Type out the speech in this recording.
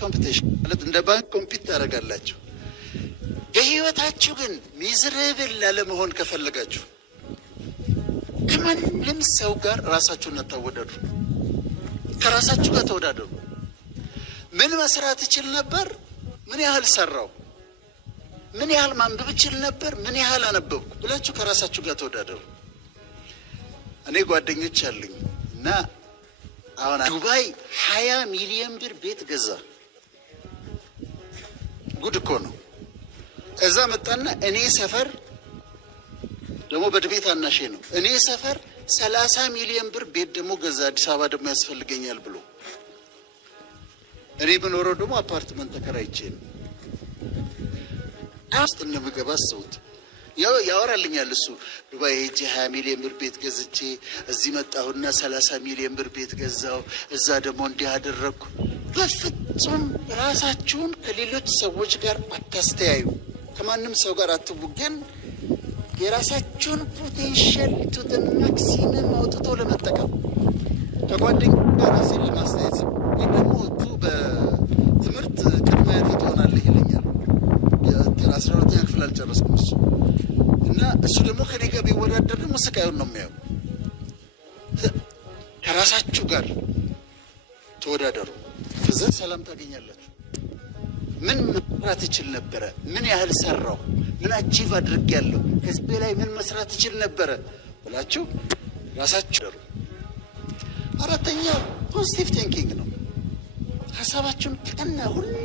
ኮምፒቲሽን ማለት እንደ ባንክ ኮምፒት ታደርጋላችሁ። በህይወታችሁ ግን ሚዝረብል ላለመሆን ከፈለጋችሁ ከማንም ሰው ጋር ራሳችሁን አታወዳዱ። ከራሳችሁ ጋር ተወዳደሩ። ምን መስራት ይችል ነበር? ምን ያህል ሰራው? ምን ያህል ማንበብ ይችል ነበር? ምን ያህል አነበብኩ ብላችሁ ከራሳችሁ ጋር ተወዳደሩ። እኔ ጓደኞች አሉኝ እና አሁን ዱባይ 20 ሚሊዮን ብር ቤት ገዛ። ጉድ እኮ ነው። እዛ መጣና እኔ ሰፈር ደግሞ በድቤት አናሼ ነው። እኔ ሰፈር 30 ሚሊዮን ብር ቤት ደግሞ ገዛ። አዲስ አበባ ደግሞ ያስፈልገኛል ብሎ እኔ ብኖረው ደግሞ አፓርትመንት ተከራይቼ ነው ውስጥ እንደምገባ አስቡት። ያወራልኛል እሱ ዱባይ ሄጄ 20 ሚሊዮን ብር ቤት ገዝቼ እዚህ መጣሁና 30 ሚሊዮን ብር ቤት ገዛው፣ እዛ ደግሞ እንዲህ አደረግኩ። በፍጹም ራሳችሁን ከሌሎች ሰዎች ጋር አታስተያዩ። ከማንም ሰው ጋር አትቡገን። የራሳችሁን ፖቴንሻል ቱ ዘ ማክሲመም አውጥቶ ለመጠቀም ከጓደኛ ጋር ራሴን ለማስተያየት ግን ደግሞ እቱ በትምህርት ቅድመ አያቴ ትሆናለህ ይለኛል። 12ኛ ክፍል አልጨረስኩም እሱ እና እሱ ደግሞ ከኔ ጋር ቢወዳደር ደግሞ ስቃዩን ነው የሚያየው። ከራሳችሁ ጋር ተወዳደሩ፣ ከዛ ሰላም ታገኛላችሁ። ምን መስራት ይችል ነበረ? ምን ያህል ሰራው? ምን አቺቭ አድርጌያለሁ? ከዚህ ላይ ምን መስራት ይችል ነበረ ብላችሁ ራሳችሁ ደሩ። አራተኛው ፖዚቲቭ ቲንኪንግ ነው። ሀሳባችሁን ቀና ሁሉ